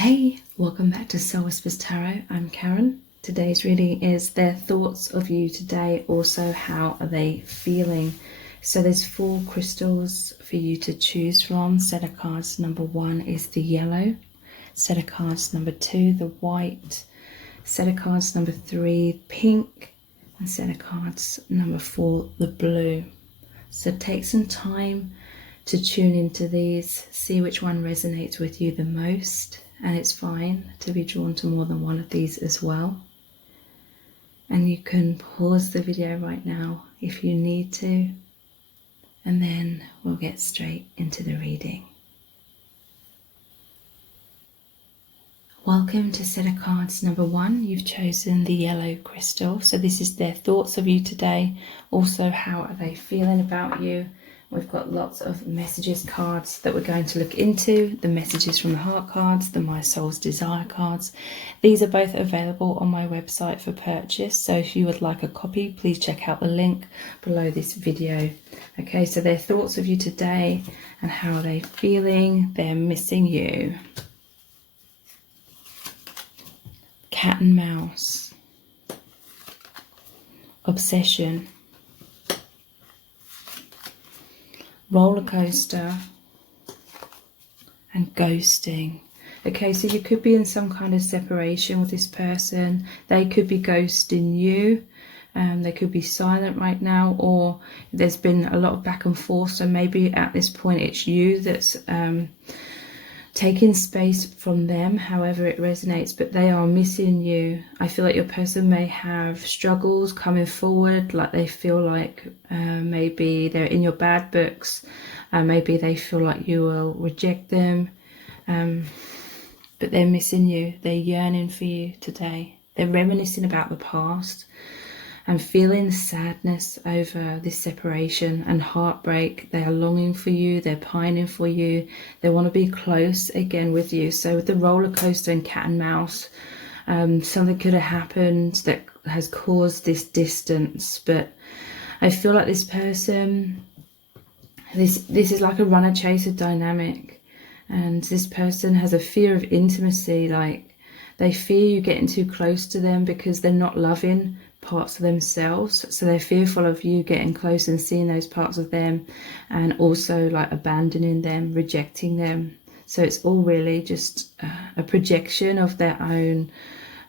Hey, welcome back to Soul Whispers Tarot. I'm Karen. Today's reading is their thoughts of you today, also how are they feeling. So there's 4 crystals for you to choose from. Set of cards number 1 is the yellow. Set of cards number 2, the white. Set of cards number 3, pink. And set of cards number 4, the blue. So take some time to tune into these, see which one resonates with you the most. And it's fine to be drawn to more than one of these as well. And you can pause the video right now if you need to, and then we'll get straight into the reading. Welcome to set of cards number 1. You've chosen the yellow crystal. So this is their thoughts of you today. Also, how are they feeling about you? We've got lots of messages cards that we're going to look into. The messages from the heart cards, the My Soul's Desire cards. These are both available on my website for purchase. So if you would like a copy, please check out the link below this video. Okay, so their thoughts of you today and how are they feeling? They're missing you. Cat and mouse. Obsession. Roller coaster and ghosting. Okay, so you could be in some kind of separation with this person. They could be ghosting you. They could be silent right now, or there's been a lot of back and forth. So maybe at this point it's you that's taking space from them, however it resonates, but they are missing you. I feel like your person may have struggles coming forward, like they feel like maybe they're in your bad books, maybe they feel like you will reject them, but they're missing you. They're yearning for you today. They're reminiscing about the past and feeling sadness over this separation and heartbreak. They are longing for you, they're pining for you, they want to be close again with you. So with the roller coaster and cat and mouse, something could have happened that has caused this distance. But I feel like this person, this is like a runner chaser dynamic, and this person has a fear of intimacy. Like they fear you getting too close to them because they're not loving parts of themselves, so they're fearful of you getting close and seeing those parts of them, and also like abandoning them, rejecting them. So it's all really just a projection of their own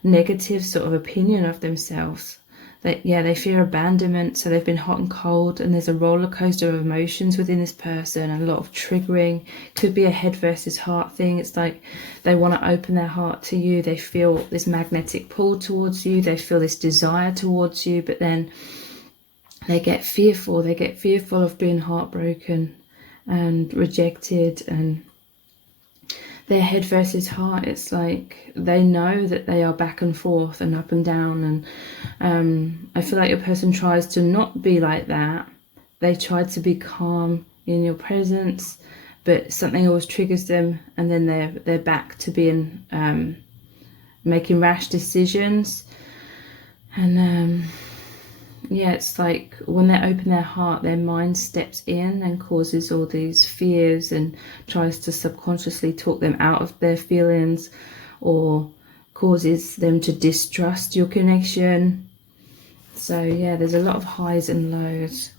negative sort of opinion of themselves. They fear abandonment, so they've been hot and cold, and there's a roller coaster of emotions within this person, and a lot of triggering. Could be a head versus heart thing. It's like they want to open their heart to you, they feel this magnetic pull towards you, they feel this desire towards you, but then they get fearful of being heartbroken and rejected. And their head versus heart, it's like they know that they are back and forth and up and down, and I feel like your person tries to not be like that. They try to be calm in your presence, but something always triggers them, and then they're back to being making rash decisions. And yeah, it's like when they open their heart, their mind steps in and causes all these fears and tries to subconsciously talk them out of their feelings, or causes them to distrust your connection. So yeah, there's a lot of highs and lows,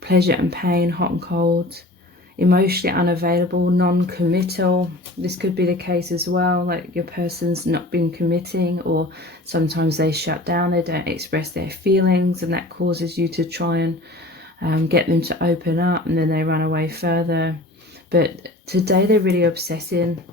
pleasure and pain, hot and cold, emotionally unavailable, non-committal. This could be the case as well, like your person's not been committing, or sometimes they shut down, they don't express their feelings, and that causes you to try and get them to open up, and then they run away further. But today they're really obsessing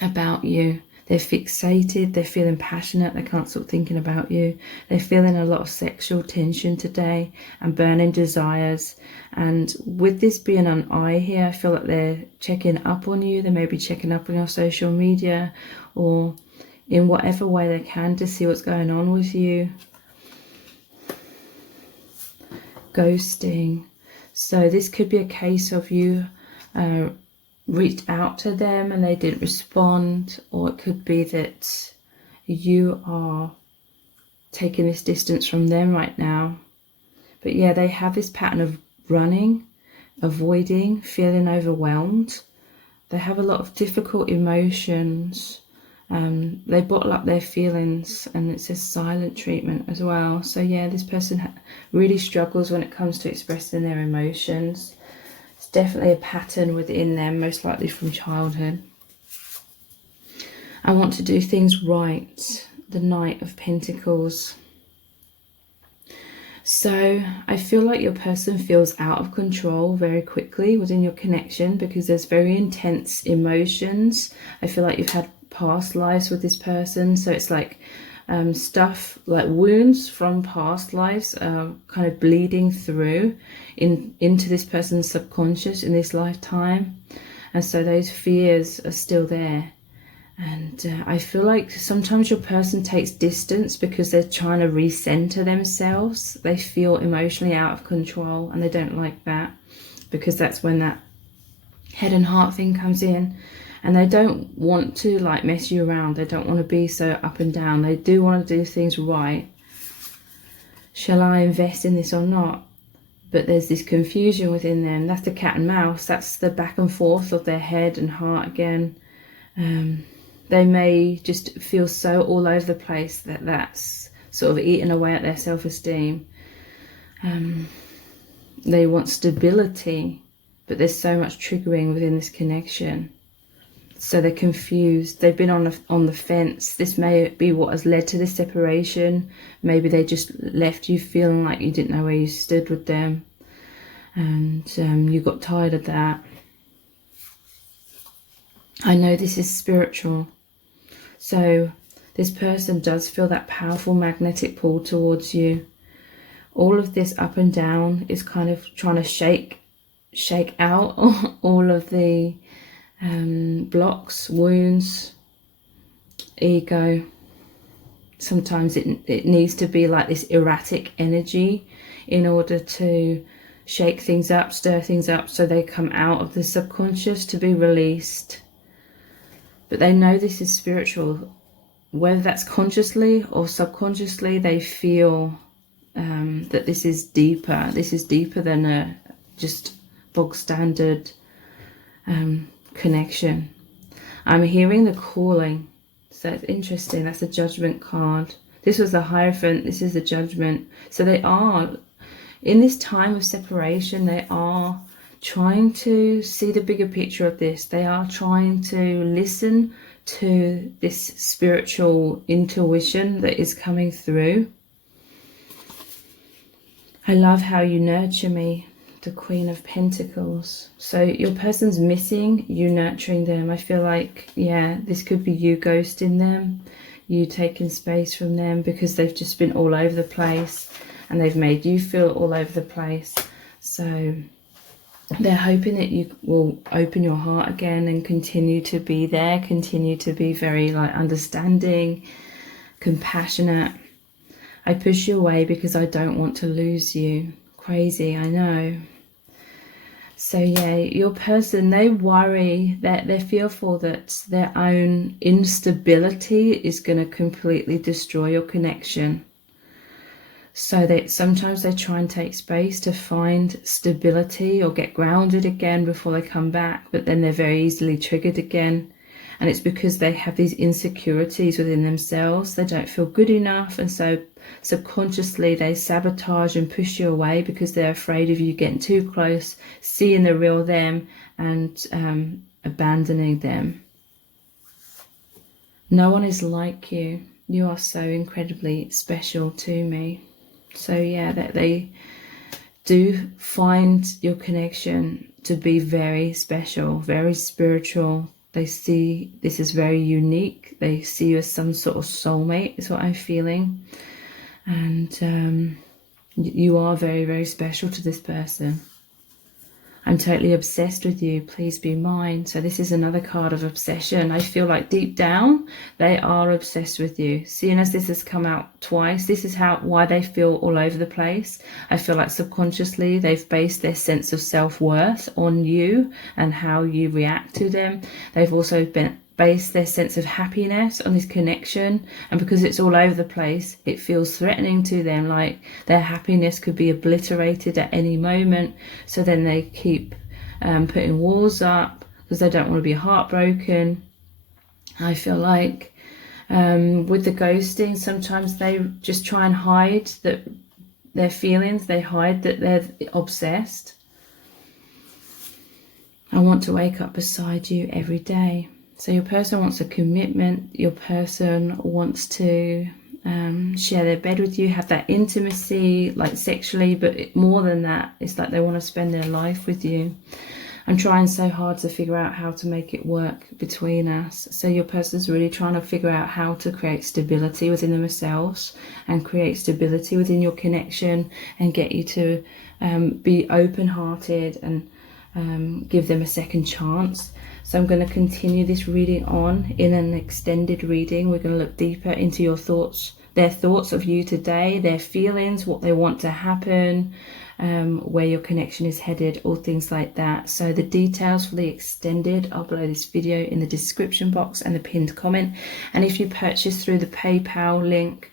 about you. They're fixated, they're feeling passionate, they can't stop thinking about you. They're feeling a lot of sexual tension today and burning desires. And with this being an eye here, I feel like they're checking up on you. They may be checking up on your social media, or in whatever way they can, to see what's going on with you. Ghosting. So this could be a case of you reached out to them and they didn't respond, or it could be that you are taking this distance from them right now. But yeah, they have this pattern of running, avoiding, feeling overwhelmed. They have a lot of difficult emotions. They bottle up their feelings, and it says silent treatment as well. So yeah, this person really struggles when it comes to expressing their emotions. It's definitely a pattern within them, most likely from childhood. I want to do things right. The Knight of Pentacles. So I feel like your person feels out of control very quickly within your connection, because there's very intense emotions. I feel like you've had past lives with this person, so it's like stuff like wounds from past lives kind of bleeding through into this person's subconscious in this lifetime, and so those fears are still there. And I feel like sometimes your person takes distance because they're trying to recenter themselves. They feel emotionally out of control, and they don't like that, because that's when that head and heart thing comes in. And they don't want to like mess you around. They don't want to be so up and down. They do want to do things right. Shall I invest in this or not? But there's this confusion within them. That's the cat and mouse. That's the back and forth of their head and heart again. They may just feel so all over the place that that's sort of eating away at their self-esteem. They want stability, but there's so much triggering within this connection. So they're confused. They've been on the fence. This may be what has led to this separation. Maybe they just left you feeling like you didn't know where you stood with them, and you got tired of that. I know this is spiritual. So this person does feel that powerful magnetic pull towards you. All of this up and down is kind of trying to shake out all of the blocks, wounds, ego. Sometimes it needs to be like this erratic energy in order to shake things up, stir things up, so they come out of the subconscious to be released. But they know this is spiritual. Whether that's consciously or subconsciously, they feel that this is deeper. This is deeper than a just bog standard connection. I'm hearing the calling. So it's interesting. That's a Judgment card. This was the Hierophant. This is the Judgment. So they are, in this time of separation, they are trying to see the bigger picture of this. They are trying to listen to this spiritual intuition that is coming through. I love how you nurture me, the Queen of Pentacles. So your person's missing you nurturing them. I feel like, yeah, this could be you ghosting them, you taking space from them, because they've just been all over the place and they've made you feel all over the place. So they're hoping that you will open your heart again and continue to be there, continue to be very like understanding, compassionate. I push you away because I don't want to lose you. Crazy, I know. So yeah, your person, they worry, that they're fearful that their own instability is going to completely destroy your connection. So that sometimes they try and take space to find stability or get grounded again before they come back, but then they're very easily triggered again. And it's because they have these insecurities within themselves. They don't feel good enough, and so subconsciously they sabotage and push you away because they're afraid of you getting too close, seeing the real them, and abandoning them. No one is like you. You are so incredibly special to me. So yeah, that they do find your connection to be very special, very spiritual. They see this is very unique. They see you as some sort of soulmate, is what I'm feeling. And you are very, very special to this person. I'm totally obsessed with you. Please be mine. So this is another card of obsession. I feel like deep down, they are obsessed with you. Seeing as this has come out twice, this is why they feel all over the place. I feel like subconsciously they've based their sense of self-worth on you and how you react to them. They've also based their sense of happiness on this connection, and because it's all over the place, it feels threatening to them, like their happiness could be obliterated at any moment. So then they keep putting walls up, because they don't want to be heartbroken. I feel like with the ghosting, sometimes they just try and hide that their feelings, they hide that they're obsessed. I want to wake up beside you every day. So your person wants a commitment. Your person wants to share their bed with you, have that intimacy, like sexually, but more than that, it's like they want to spend their life with you. I'm trying so hard to figure out how to make it work between us. So your person's really trying to figure out how to create stability within themselves and create stability within your connection and get you to be open-hearted and give them a second chance. So I'm going to continue this reading on in an extended reading. We're going to look deeper into your thoughts, their thoughts of you today, their feelings, what they want to happen, where your connection is headed, all things like that. So the details for the extended are below this video in the description box and the pinned comment. And if you purchase through the PayPal link,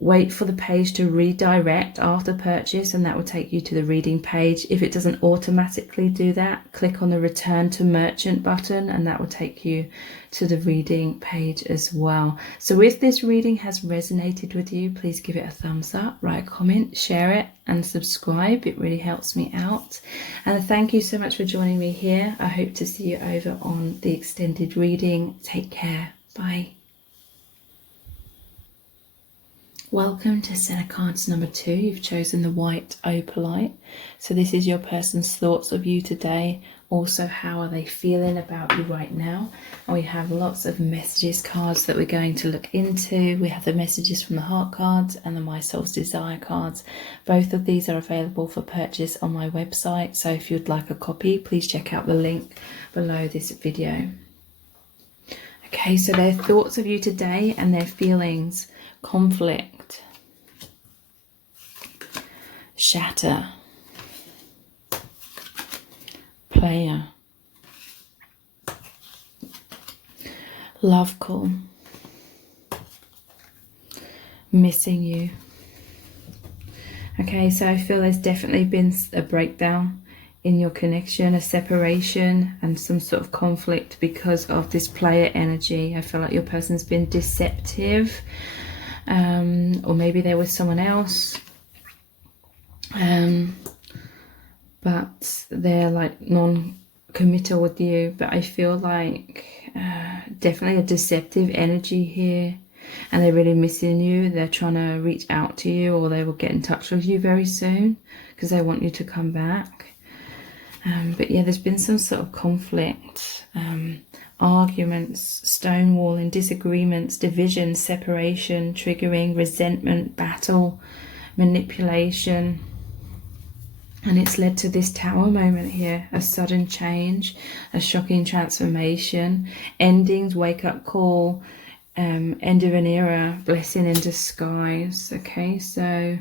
wait for the page to redirect after purchase, and that will take you to the reading page. If it doesn't automatically do that, click on the return to merchant button and that will take you to the reading page as well. So if this reading has resonated with you, please give it a thumbs up, write a comment, share it and subscribe. It really helps me out. And thank you so much for joining me here. I hope to see you over on the extended reading. Take care. Bye. Welcome to Center Cards number 2. You've chosen the white opalite. So this is your person's thoughts of you today. Also, how are they feeling about you right now? And we have lots of messages cards that we're going to look into. We have the messages from the heart cards and the My Soul's Desire cards. Both of these are available for purchase on my website. So if you'd like a copy, please check out the link below this video. Okay, so their thoughts of you today and their feelings. Conflict, shatter, player, love call, missing you. Okay, so I feel there's definitely been a breakdown in your connection, a separation and some sort of conflict because of this player energy. I feel like your person's been deceptive. Or maybe they're with someone else, but they're like non-committal with you. But I feel like definitely a deceptive energy here, and they're really missing you. They're trying to reach out to you, or they will get in touch with you very soon because they want you to come back. But yeah, there's been some sort of conflict, arguments, stonewalling, disagreements, division, separation, triggering, resentment, battle, manipulation. And it's led to this Tower moment here, a sudden change, a shocking transformation, endings, wake-up call, end of an era, blessing in disguise. Okay, so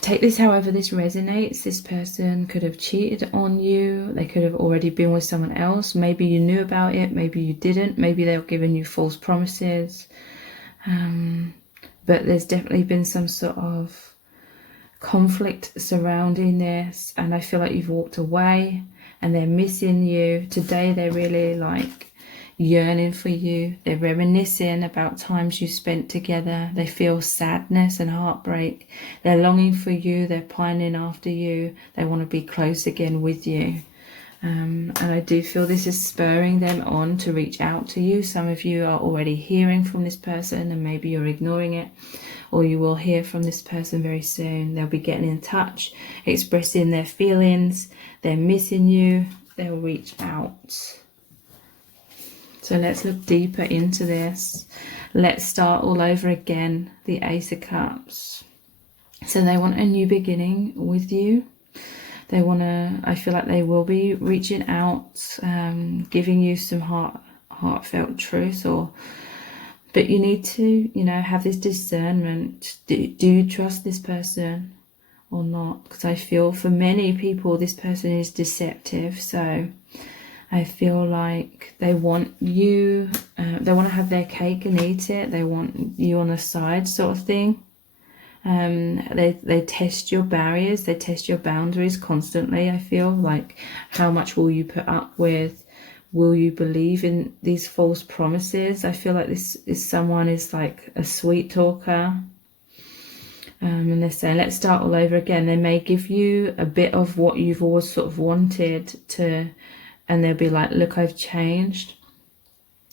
take this however this resonates. This person could have cheated on you. They could have already been with someone else. Maybe you knew about it. Maybe you didn't. Maybe they were giving you false promises. But there's definitely been some sort of conflict surrounding this. And I feel like you've walked away and they're missing you. Today they're really like yearning for you. They're reminiscing about times you spent together. They feel sadness and heartbreak. They're longing for you. They're pining after you. They want to be close again with you. And I do feel this is spurring them on to reach out to you. Some of you are already hearing from this person and maybe you're ignoring it, or you will hear from this person very soon. They'll be getting in touch, expressing their feelings. They're missing you. They'll reach out. So let's look deeper into this. Let's start all over again. The Ace of Cups. So they want a new beginning with you. They want to, I feel like they will be reaching out, giving you some heartfelt truth, but you need to, you know, have this discernment. Do you trust this person or not? Because I feel for many people, this person is deceptive. So I feel like they want you, they want to have their cake and eat it. They want you on the side sort of thing. They test your barriers, they test your boundaries constantly. I feel like, how much will you put up with? Will you believe in these false promises? I feel like this is someone is like a sweet talker. And they're saying, let's start all over again. They may give you a bit of what you've always sort of wanted to, and they'll be like, look, I've changed.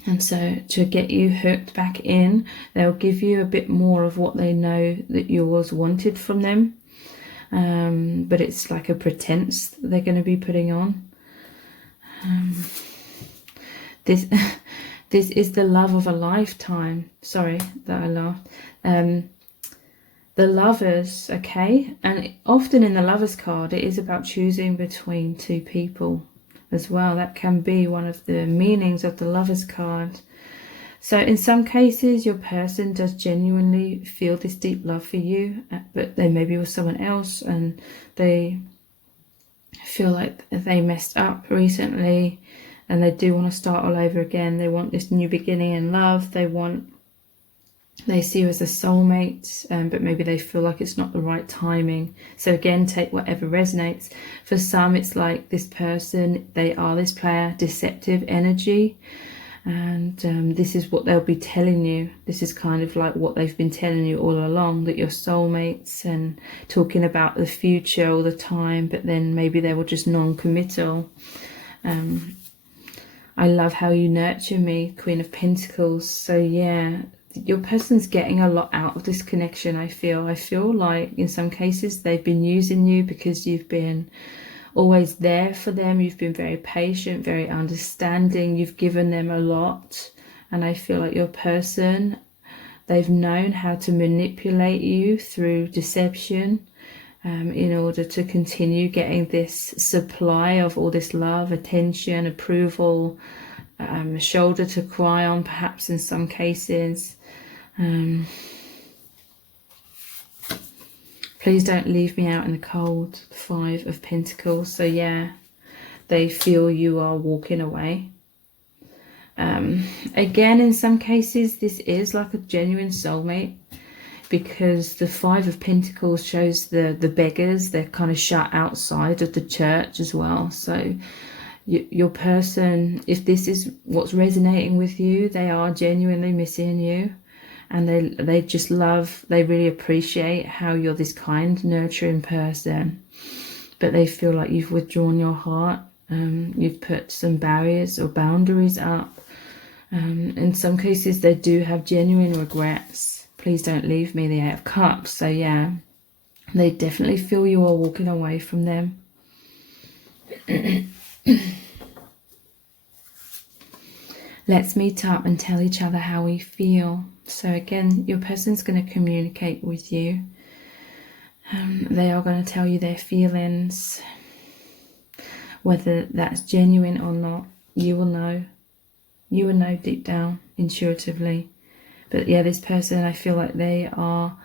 And so to get you hooked back in, they'll give you a bit more of what they know that you always wanted from them. But it's like a pretense that they're going to be putting on. This is the love of a lifetime. Sorry that I laughed. The lovers, okay? And often in the lovers card, it is about choosing between two people as well. That can be one of the meanings of the lovers card. So in some cases, your person does genuinely feel this deep love for you, but they may be with someone else and they feel like they messed up recently and they do want to start all over again. They want this new beginning in love. They see you as a soulmate, but maybe they feel like it's not the right timing. So again, take whatever resonates. For some, it's like this person, they are this player, deceptive energy. And this is what they'll be telling you. This is kind of like what they've been telling you all along, that you're soulmates and talking about the future all the time, but then maybe they were just non-committal. I love how you nurture me, Queen of Pentacles. So yeah, your person's getting a lot out of this connection. I feel like in some cases they've been using you because you've been always there for them. You've been very patient, very understanding. You've given them a lot. And I feel like your person, they've known how to manipulate you through deception in order to continue getting this supply of all this love, attention, approval, a shoulder to cry on, perhaps in some cases. Please don't leave me out in the cold. 5 of Pentacles. So yeah, they feel you are walking away. Again, in some cases, this is like a genuine soulmate, because the 5 of Pentacles shows the beggars. They're kind of shut outside of the church as well. So your person, if this is what's resonating with you, they are genuinely missing you. And they just love, they really appreciate how you're this kind, nurturing person. But they feel like you've withdrawn your heart. You've put some barriers or boundaries up. In some cases, they do have genuine regrets. Please don't leave me, the 8 of Cups. So yeah, they definitely feel you are walking away from them. Let's meet up and tell each other how we feel. So again, your person's going to communicate with you. They are going to tell you their feelings. Whether that's genuine or not, you will know. You will know deep down, intuitively. But yeah, this person, I feel like they are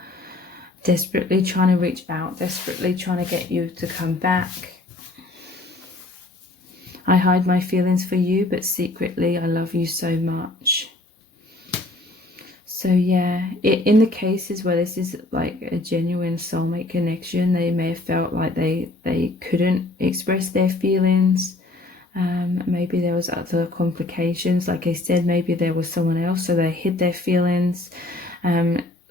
desperately trying to reach out, desperately trying to get you to come back. I hide my feelings for you, but secretly I love you so much. So yeah, in the cases where this is like a genuine soulmate connection, they may have felt like they couldn't express their feelings. Maybe there was other complications. Like I said, maybe there was someone else, so they hid their feelings.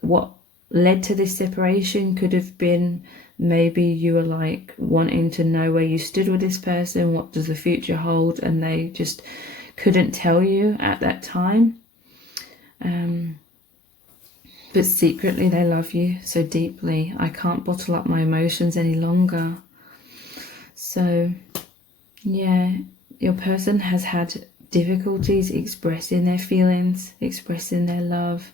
What led to this separation could have been maybe you were like wanting to know where you stood with this person, what does the future hold, and they just couldn't tell you at that time. But secretly they love you so deeply. I can't bottle up my emotions any longer. So yeah, your person has had difficulties expressing their feelings, expressing their love,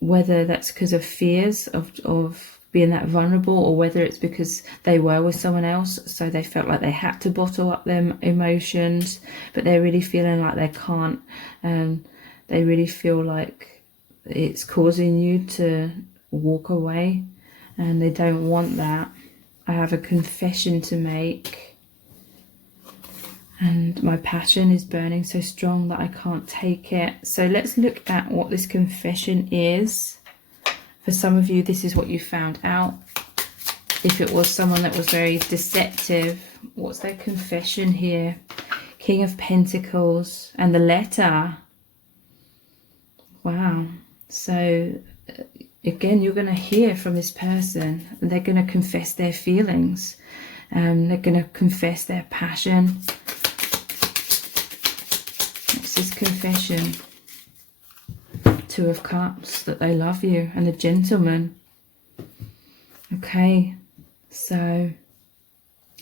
whether that's because of fears of being that vulnerable, or whether it's because they were with someone else, so they felt like they had to bottle up their emotions, but they're really feeling like they can't. They really feel like it's causing you to walk away, and they don't want that. I have a confession to make, and my passion is burning so strong that I can't take it. So let's look at what this confession is. For some of you, this is what you found out. If it was someone that was very deceptive, what's their confession here? King of Pentacles and the letter. Wow. So again, you're going to hear from this person. They're going to confess their feelings. They're going to confess their passion. What's this confession? Two of Cups, that they love you, and the Gentleman. Okay, so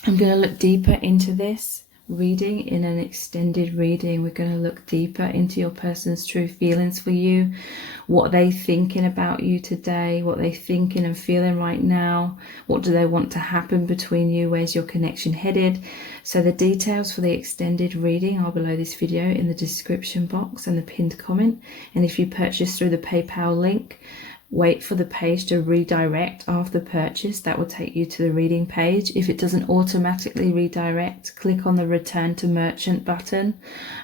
I'm going to look deeper into this reading in an extended reading. We're going to look deeper into your person's true feelings for you, what they're thinking about you today, what they're thinking and feeling right now, what do they want to happen between you, where's your connection headed. So the details for the extended reading are below this video in the description box and the pinned comment. And if you purchase through the PayPal link, wait for the page to redirect after purchase. That will take you to the reading page. If it doesn't automatically redirect, click on the Return to Merchant button,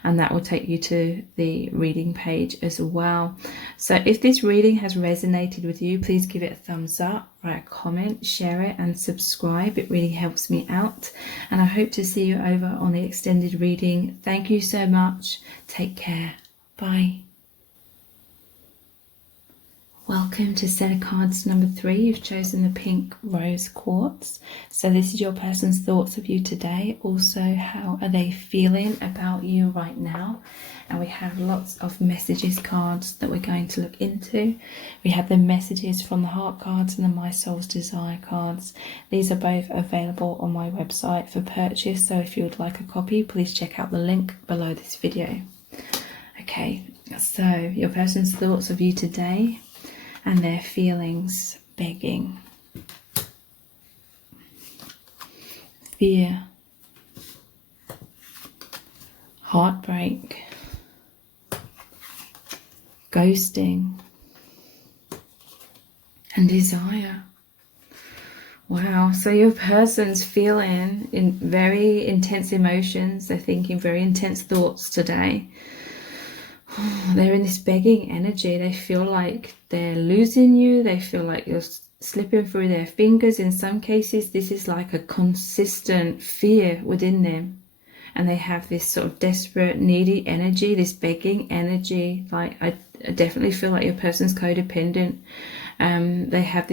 and that will take you to the reading page as well. So if this reading has resonated with you, please give it a thumbs up, write a comment, share it, and subscribe. It really helps me out. And I hope to see you over on the extended reading. Thank you so much. Take care. Bye. Welcome to set of cards number 3. You've chosen the pink rose quartz. So this is your person's thoughts of you today. Also, how are they feeling about you right now? And we have lots of messages cards that we're going to look into. We have the messages from the heart cards and the My Soul's Desire cards. These are both available on my website for purchase. So if you would like a copy, please check out the link below this video. Okay, so your person's thoughts of you today and their feelings: begging, fear, heartbreak, ghosting, and desire. Wow, so your person's feeling in very intense emotions. They're thinking very intense thoughts today. They're in this begging energy. They feel like they're losing you. They feel like you're slipping through their fingers. In some cases, this is like a consistent fear within them. And they have this sort of desperate, needy energy, this begging energy. Like, I definitely feel like your person's codependent. They have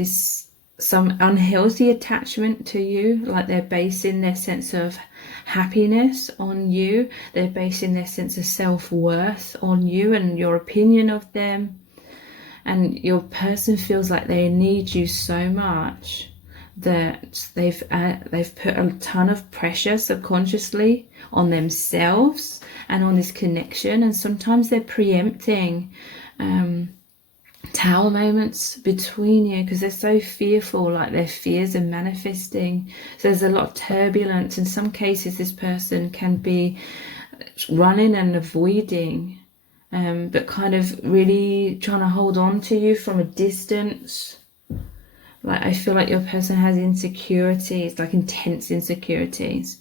some unhealthy attachment to you, like they're basing their sense of happiness on you. They're basing their sense of self-worth on you and your opinion of them. And your person feels like they need you so much that they've put a ton of pressure subconsciously on themselves and on this connection. And sometimes they're preempting tower moments between you because they're so fearful, like their fears are manifesting. So there's a lot of turbulence. In some cases, this person can be running and avoiding, but kind of really trying to hold on to you from a distance. Like, I feel like your person has insecurities, like intense insecurities.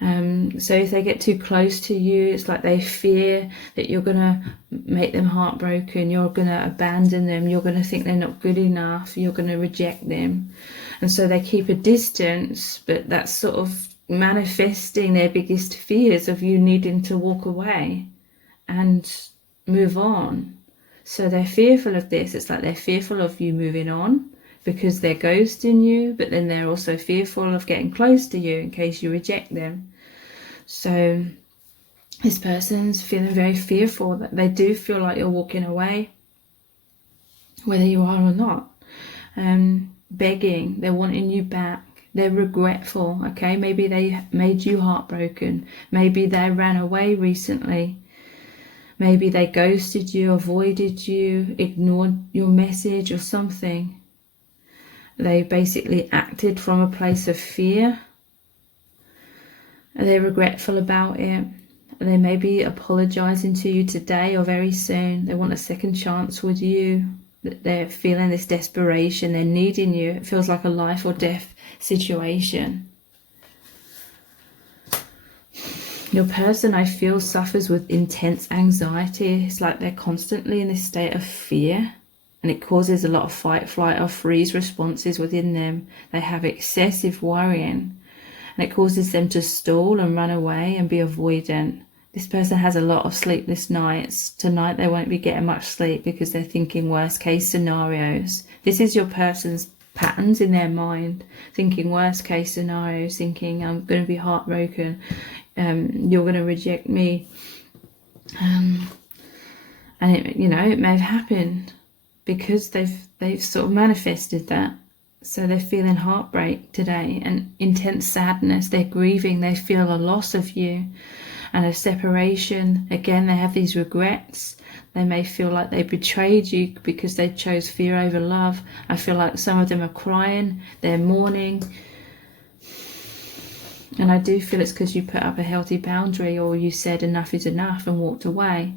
So if they get too close to you, it's like they fear that you're going to make them heartbroken, you're going to abandon them, you're going to think they're not good enough, you're going to reject them. And so they keep a distance, but that's sort of manifesting their biggest fears of you needing to walk away and move on. So they're fearful of this. It's like they're fearful of you moving on because they're ghosting you, but then they're also fearful of getting close to you in case you reject them. So this person's feeling very fearful that they do feel like you're walking away, whether you are or not. Begging, they're wanting you back. They're regretful, okay? Maybe they made you heartbroken. Maybe they ran away recently. Maybe they ghosted you, avoided you, ignored your message or something. They basically acted from a place of fear. They're regretful about it. They may be apologizing to you today or very soon. They want a second chance with you. They're feeling this desperation. They're needing you. It feels like a life or death situation. Your person, I feel, suffers with intense anxiety. It's like they're constantly in this state of fear. and it causes a lot of fight, flight, or freeze responses within them. They have excessive worrying, and it causes them to stall and run away and be avoidant. This person has a lot of sleepless nights. Tonight they won't be getting much sleep because they're thinking worst case scenarios. This is your person's patterns in their mind, thinking worst case scenarios, thinking I'm going to be heartbroken, you're going to reject me, and it, you know, it may have happened because they've sort of manifested that. So they're feeling heartbreak today and intense sadness. They're grieving. They feel a loss of you and a separation. Again, they have these regrets. They may feel like they betrayed you because they chose fear over love. I feel like some of them are crying. They're mourning. And I do feel it's because you put up a healthy boundary, or you said enough is enough and walked away.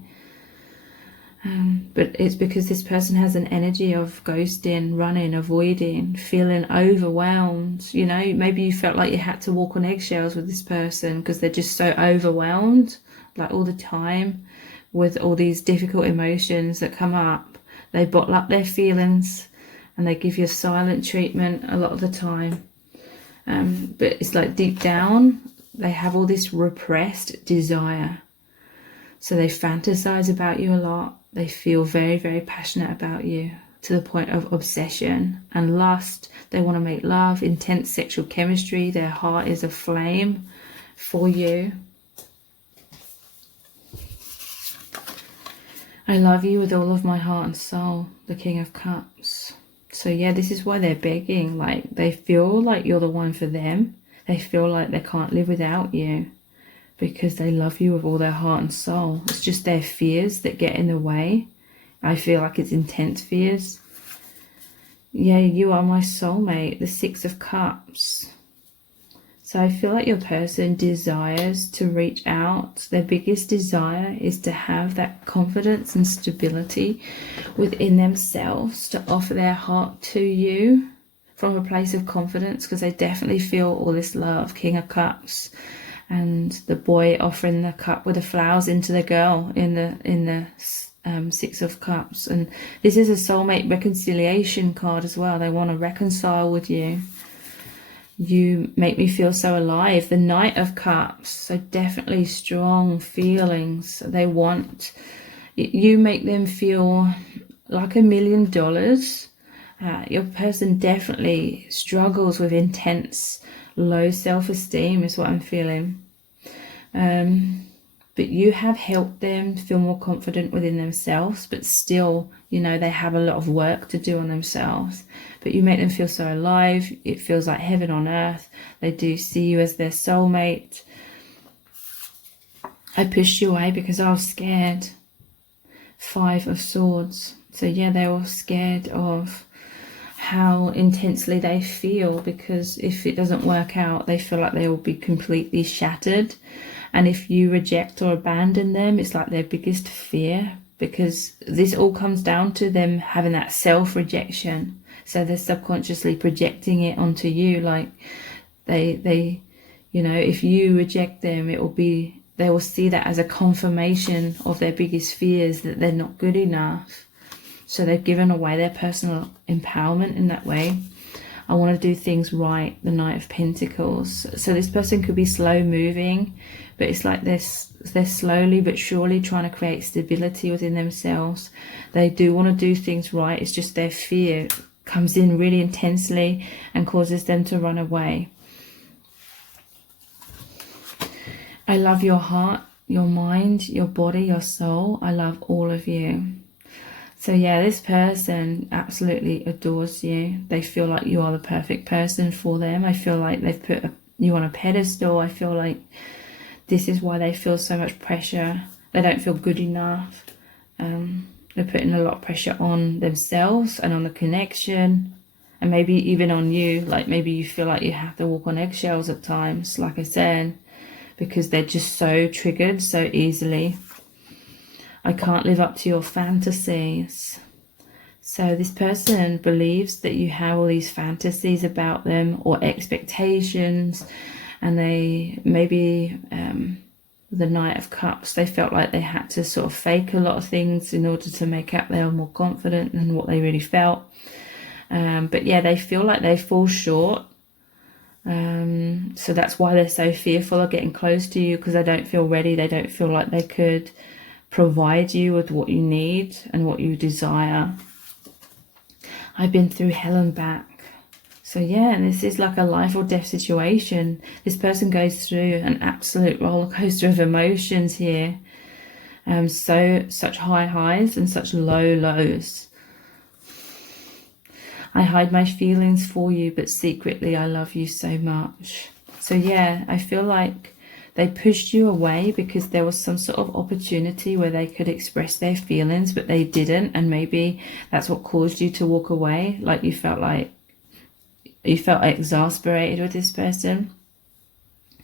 But it's because this person has an energy of ghosting, running, avoiding, feeling overwhelmed. You know, maybe you felt like you had to walk on eggshells with this person because they're just so overwhelmed, like all the time, with all these difficult emotions that come up. They bottle up their feelings and they give you silent treatment a lot of the time. But it's like deep down, they have all this repressed desire. So they fantasize about you a lot. They feel very, very passionate about you to the point of obsession and lust. They want to make love, intense sexual chemistry. Their heart is aflame for you. I love you with all of my heart and soul, the King of Cups. So yeah, this is why they're begging. Like, they feel like you're the one for them. They feel like they can't live without you, because they love you with all their heart and soul. It's just their fears that get in the way. I feel like it's intense fears. Yeah, you are my soulmate, the Six of Cups. So I feel like your person desires to reach out. Their biggest desire is to have that confidence and stability within themselves, to offer their heart to you from a place of confidence, because they definitely feel all this love. King of Cups. And the boy offering the cup with the flowers into the girl in the Six of Cups. And this is a soulmate reconciliation card as well. They want to reconcile with you. You make me feel so alive. The Knight of Cups. So definitely strong feelings. They want, you make them feel like $1 million. Your person definitely struggles with intense low self-esteem is what I'm feeling. But you have helped them feel more confident within themselves, but still, you know, they have a lot of work to do on themselves. But you make them feel so alive. It feels like heaven on earth. They do see you as their soulmate. I pushed you away because I was scared. Five of Swords. So yeah, they were scared of how intensely they feel, because if it doesn't work out, they feel like they will be completely shattered. And if you reject or abandon them, it's like their biggest fear, because this all comes down to them having that self-rejection. So they're subconsciously projecting it onto you. Like they, you know, if you reject them, it will be, they will see that as a confirmation of their biggest fears, that they're not good enough. So they've given away their personal empowerment in that way. I want to do things right, the Knight of Pentacles. So this person could be slow moving, but it's like they're slowly but surely trying to create stability within themselves. They do want to do things right. It's just their fear comes in really intensely and causes them to run away. I love your heart, your mind, your body, your soul. I love all of you. So yeah, this person absolutely adores you. They feel like you are the perfect person for them. I feel like they've put you on a pedestal. I feel like this is why they feel so much pressure. They don't feel good enough. They're putting a lot of pressure on themselves and on the connection, and maybe even on you. Like maybe you feel like you have to walk on eggshells at times, like I said, because they're just so triggered so easily. I can't live up to your fantasies. So this person believes that you have all these fantasies about them or expectations, and they maybe the Knight of Cups. They felt like they had to sort of fake a lot of things in order to make out they were more confident than what they really felt. But yeah, they feel like they fall short. So that's why they're so fearful of getting close to you, because they don't feel ready. They don't feel like they could provide you with what you need and what you desire. I've been through hell and back. So yeah, and this is like a life or death situation. This person goes through an absolute roller coaster of emotions here. Such high highs and such low lows. I hide my feelings for you, but secretly I love you so much. So yeah, I feel like they pushed you away because there was some sort of opportunity where they could express their feelings, but they didn't. And maybe that's what caused you to walk away. Like you felt exasperated with this person.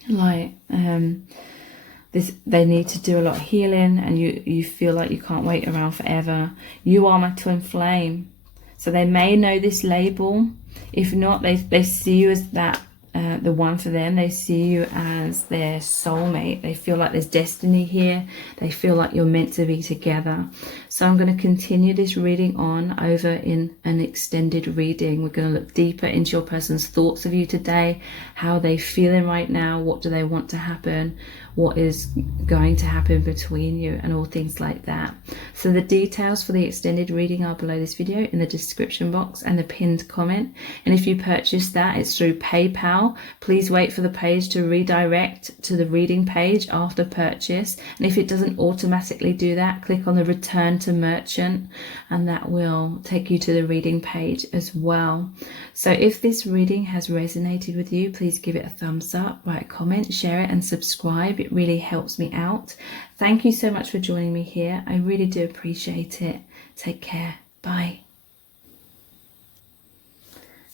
Like, they need to do a lot of healing, and you feel like you can't wait around forever. You are my twin flame. So they may know this label. If not, they see you as that, the one for them. They see you as their soulmate. They feel like there's destiny here. They feel like you're meant to be together. So I'm going to continue this reading on over in an extended reading. We're going to look deeper into your person's thoughts of you today, how they're feeling right now, what do they want to happen, what is going to happen between you, and all things like that. So the details for the extended reading are below this video in the description box and the pinned comment. And if you purchase that, it's through PayPal. Please wait for the page to redirect to the reading page after purchase. And if it doesn't automatically do that, click on the return to merchant, and that will take you to the reading page as well. So if this reading has resonated with you, please give it a thumbs up, write a comment, share it, and subscribe. It really helps me out. Thank you so much for joining me here. I really do appreciate it. Take care. Bye.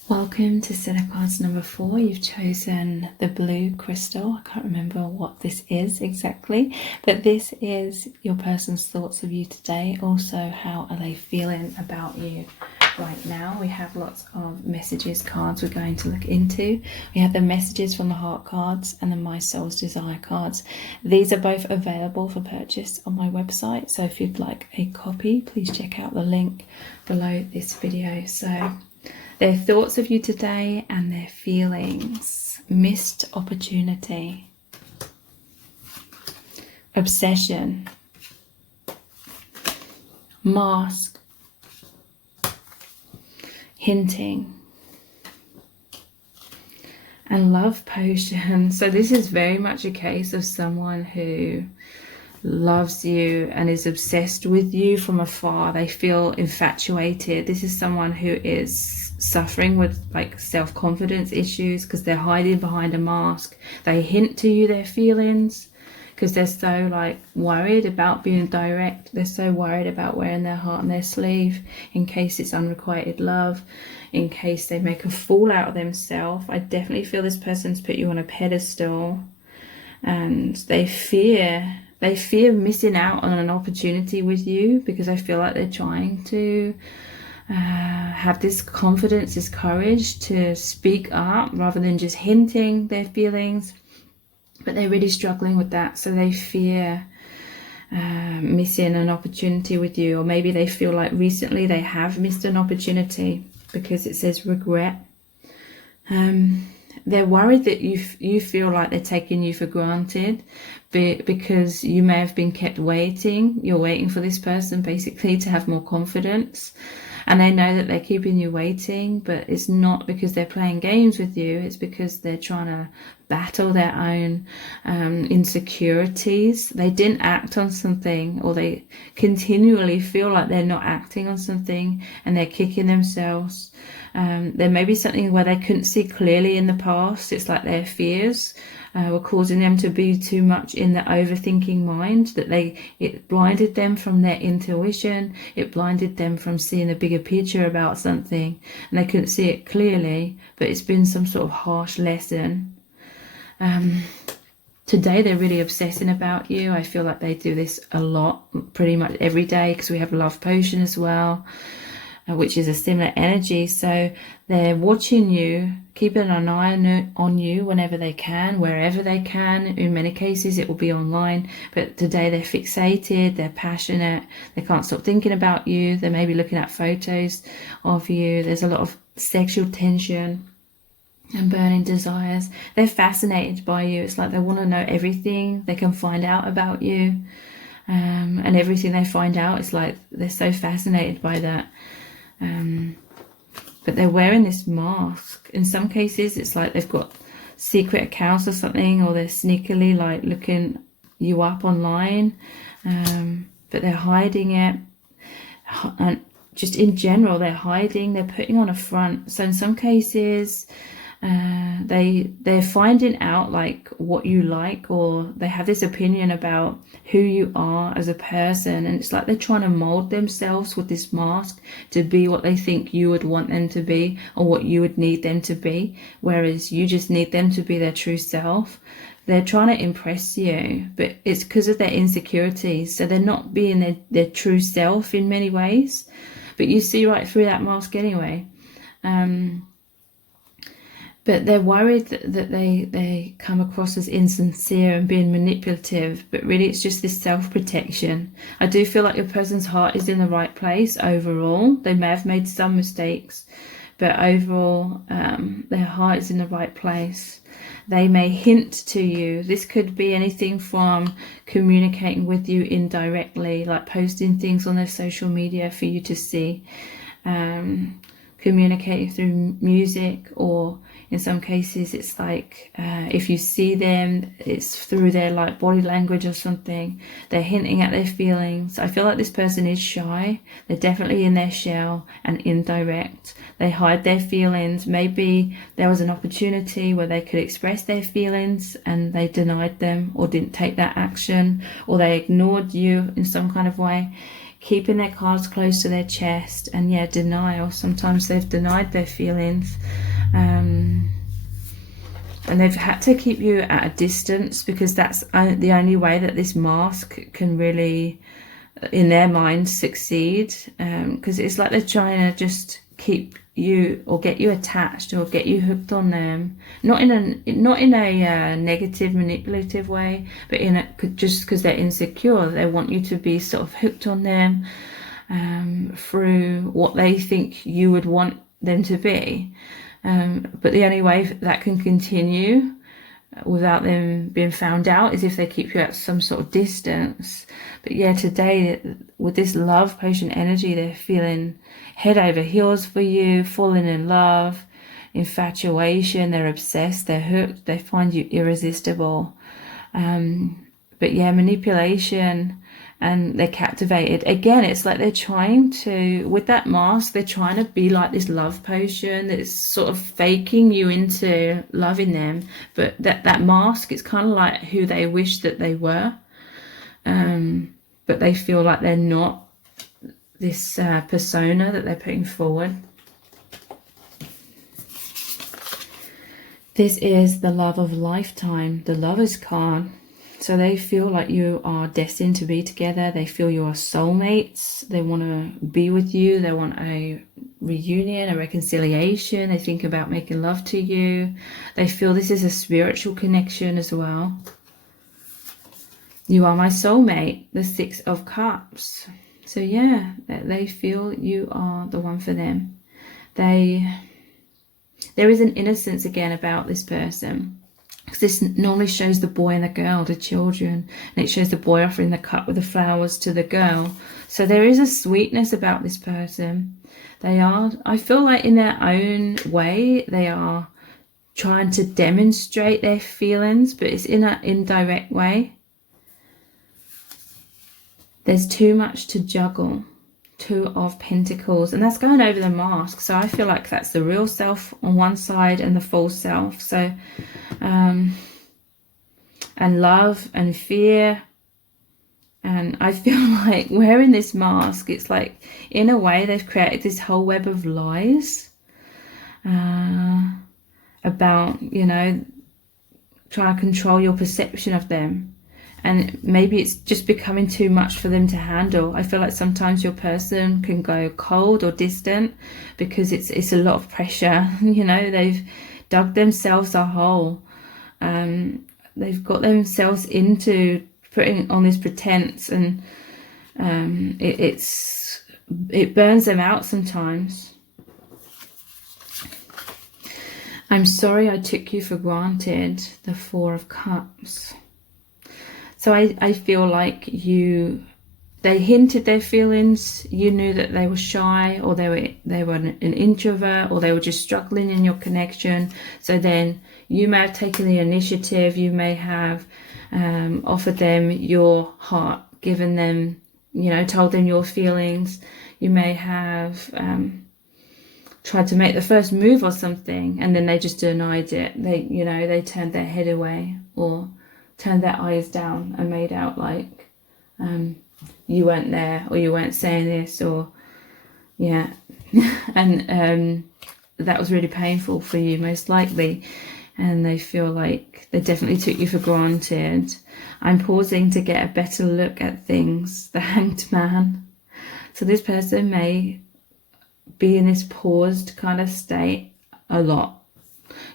Welcome to set of cards number 4. You've chosen the blue crystal. I can't remember what this is exactly, but this is your person's thoughts of you today. Also, how are they feeling about you right now? We have lots of messages cards we're going to look into. We have the messages from the heart cards and the My Soul's Desire cards. These are both available for purchase on my website, so if you'd like a copy, please check out the link below this video. So their thoughts of you today and their feelings. Missed opportunity. Obsession. Mask. Hinting. And love potion. So this is very much a case of someone who loves you and is obsessed with you from afar. They feel infatuated. This is someone who is suffering with like self-confidence issues because they're hiding behind a mask. They hint to you their feelings because they're so like worried about being direct. They're so worried about wearing their heart on their sleeve in case it's unrequited love, in case they make a fool out of themselves. I definitely feel this person's put you on a pedestal, and they fear missing out on an opportunity with you because I feel like they're trying to have this confidence, this courage to speak up rather than just hinting their feelings, but they're really struggling with that. So they fear missing an opportunity with you, or maybe they feel like recently they have missed an opportunity because it says regret. They're worried that you feel like they're taking you for granted because you may have been kept waiting. You're waiting for this person basically to have more confidence. And they know that they're keeping you waiting, but it's not because they're playing games with you. It's because they're trying to battle their own insecurities. They didn't act on something, or they continually feel like they're not acting on something and they're kicking themselves. There may be something where they couldn't see clearly in the past. It's like their fears were causing them to be too much in the overthinking mind, that it blinded them from their intuition. It blinded them from seeing the bigger picture about something, and they couldn't see it clearly, but it's been some sort of harsh lesson. Today they're really obsessing about you. I feel like they do this a lot, pretty much every day, because we have love potion as well. which is a similar energy. So they're watching you, keeping an eye on you whenever they can, wherever they can. In many cases, it will be online, but today they're fixated, they're passionate, they can't stop thinking about you. They may be looking at photos of you. There's a lot of sexual tension and burning desires. They're fascinated by you. It's like they want to know everything they can find out about you. And everything they find out, it's like they're so fascinated by that. But they're wearing this mask. In some cases, it's like they've got secret accounts or something, or they're sneakily like looking you up online, but they're hiding it. And just in general, they're hiding, they're putting on a front. So in some cases, they're finding out like what you like, or they have this opinion about who you are as a person, and it's like they're trying to mold themselves with this mask to be what they think you would want them to be, or what you would need them to be, whereas you just need them to be their true self. They're trying to impress you, but it's because of their insecurities, so they're not being their true self in many ways, but you see right through that mask anyway. But they're worried that they come across as insincere and being manipulative, but really it's just this self-protection. I do feel like your person's heart is in the right place overall. They may have made some mistakes, but overall their heart is in the right place. They may hint to you. This could be anything from communicating with you indirectly, like posting things on their social media for you to see, communicating through music, or in some cases it's like if you see them, it's through their like body language or something. They're hinting at their feelings. I feel like this person is shy. They're definitely in their shell and indirect. They hide their feelings. Maybe there was an opportunity where they could express their feelings and they denied them, or didn't take that action, or they ignored you in some kind of way, keeping their cards close to their chest. And yeah, denial. Sometimes they've denied their feelings, and they've had to keep you at a distance, because that's the only way that this mask can really, in their mind, succeed, because it's like they're trying to just keep you, or get you attached, or get you hooked on them, not in a negative, manipulative way, but just because they're insecure. They want you to be sort of hooked on them through what they think you would want them to be. But the only way that can continue without them being found out is if they keep you at some sort of distance. But yeah, today with this love potion energy, they're feeling head over heels for you, falling in love, infatuation. They're obsessed, they're hooked, they find you irresistible. But yeah, manipulation, and they're captivated. Again, it's like they're trying to, with that mask, they're trying to be like this love potion that's sort of faking you into loving them. But that mask, it's kind of like who they wish that they were. But they feel like they're not this persona that they're putting forward. This is the love of lifetime, the Lover's card. So they feel like you are destined to be together. They feel you are soulmates. They want to be with you. They want a reunion, a reconciliation. They think about making love to you. They feel this is a spiritual connection as well. You are my soulmate, the Six of Cups. So yeah, they feel you are the one for them. There is an innocence again about this person. Because this normally shows the boy and the girl, the children, and it shows the boy offering the cup with the flowers to the girl. So there is a sweetness about this person. I feel like in their own way, they are trying to demonstrate their feelings, but it's in an indirect way. There's too much to juggle. Two of Pentacles, and that's going over the mask. So I feel like that's the real self on one side and the false self. So and love and fear, and I feel like wearing this mask, it's like in a way they've created this whole web of lies about, you know, trying to control your perception of them. and maybe it's just becoming too much for them to handle. I feel like sometimes your person can go cold or distant because it's a lot of pressure. You know, they've dug themselves a hole. They've got themselves into putting on this pretense, and it burns them out sometimes. I'm sorry I took you for granted, the Four of Cups. So I feel like they hinted their feelings. You knew that they were shy, or they were an introvert, or they were just struggling in your connection. So then you may have taken the initiative. You may have offered them your heart, given them, you know, told them your feelings. You may have tried to make the first move or something, and then they just denied it. They turned their head away or turned their eyes down and made out like you weren't there, or you weren't saying this, or yeah. And that was really painful for you, most likely, and they feel like they definitely took you for granted. I'm pausing to get a better look at things. The Hanged Man. So this person may be in this paused kind of state a lot,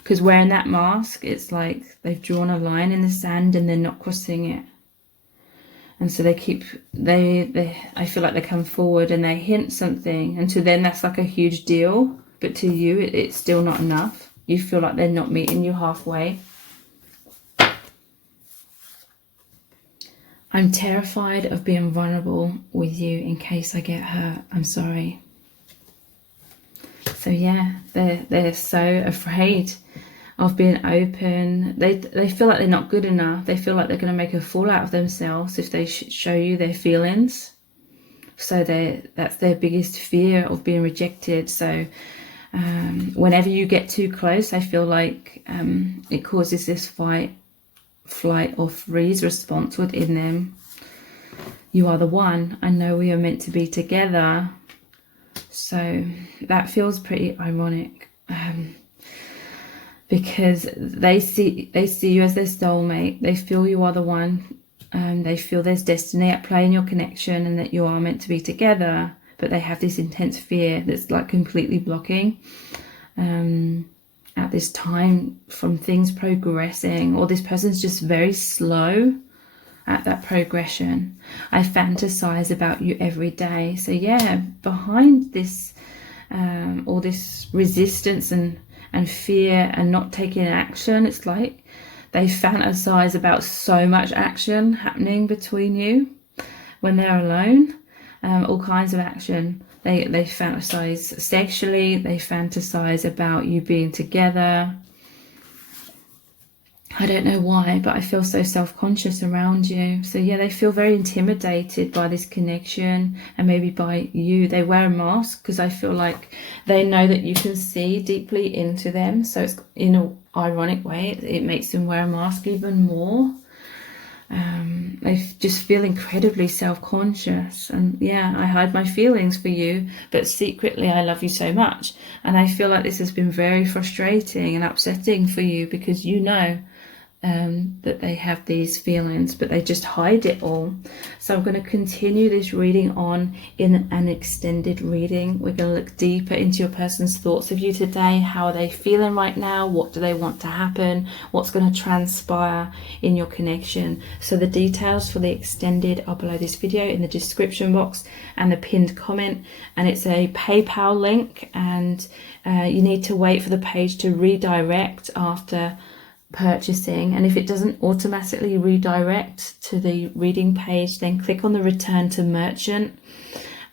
because wearing that mask, it's like they've drawn a line in the sand and they're not crossing it. And so I feel like they come forward and they hint something, and to them that's like a huge deal, but to you it's still not enough. You feel like they're not meeting you halfway. I'm terrified of being vulnerable with you in case I get hurt. I'm sorry. So yeah, they're so afraid of being open. They feel like they're not good enough. They feel like they're going to make a fool out of themselves if they show you their feelings. So that's their biggest fear, of being rejected. So whenever you get too close, I feel like it causes this fight, flight or freeze response within them. You are the one. I know we are meant to be together. So that feels pretty ironic, because they see you as their soulmate. They feel you are the one, and they feel there's destiny at play in your connection, and that you are meant to be together. But they have this intense fear that's like completely blocking at this time from things progressing, or this person's just very slow at that progression. I fantasize about you every day. So yeah, behind this all this resistance and fear and not taking action, it's like they fantasize about so much action happening between you when they're alone. All kinds of action. They fantasize sexually. They fantasize about you being together. I don't know why, but I feel so self-conscious around you. So yeah, they feel very intimidated by this connection, and maybe by you. They wear a mask because I feel like they know that you can see deeply into them. So it's, in an ironic way, it makes them wear a mask even more. They just feel incredibly self-conscious, and yeah, I hide my feelings for you, but secretly I love you so much. And I feel like this has been very frustrating and upsetting for you, because you know that they have these feelings, but they just hide it all. So I'm going to continue this reading on in an extended reading. We're going to look deeper into your person's thoughts of you today. How are they feeling right now? What do they want to happen? What's going to transpire in your connection? So the details for the extended are below this video in the description box and the pinned comment, and it's a PayPal link, and you need to wait for the page to redirect after purchasing. And if it doesn't automatically redirect to the reading page, then click on the return to merchant,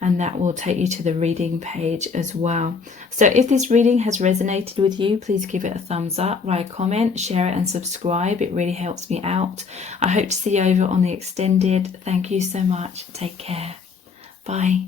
and that will take you to the reading page as well. So if this reading has resonated with you, please give it a thumbs up, write a comment, share it and subscribe. It really helps me out. I hope to see you over on the extended. Thank you so much. Take care. Bye.